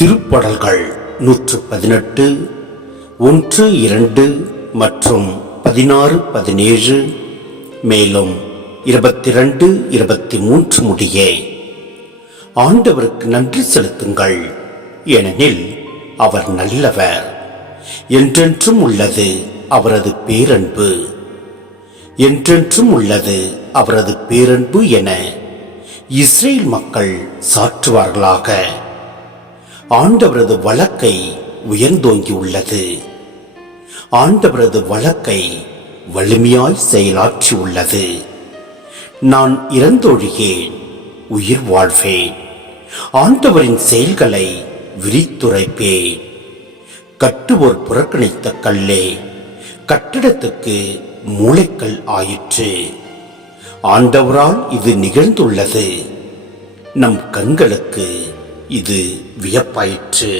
திருப்பாடல்கள் 118 1, 2 மற்றும் 16, 17 மேலும் 22, 23 முடிய. ஆண்டவருக்கு நன்றி செலுத்துங்கள், ஏனெனில் அவர் நல்லவர். என்றென்றும் உள்ளது அவரது பேரன்பு. என்றென்றும் உள்ளது அவரது பேரன்பு என இஸ்ரேல் மக்கள் சாற்றுவார்களாக. ஆண்டவரது வழக்கை உயர்ந்தோங்கி உள்ளது. ஆண்டவரது வழக்கை வலிமையாய் செயலாற்றி உள்ளது. நான் இறந்தொழியேன், உயிர் வாழ்வேன். ஆண்டவரின் செயல்களை விரித்துரைப்பேன். கட்டுவோர் புறக்கணித்த கல்லே கட்டிடத்துக்கு மூளைக்கல் ஆயிற்று. ஆண்டவரால் இது நிகழ்ந்துள்ளது. நம் கண்களுக்கு இது வியப்பாயிற்று.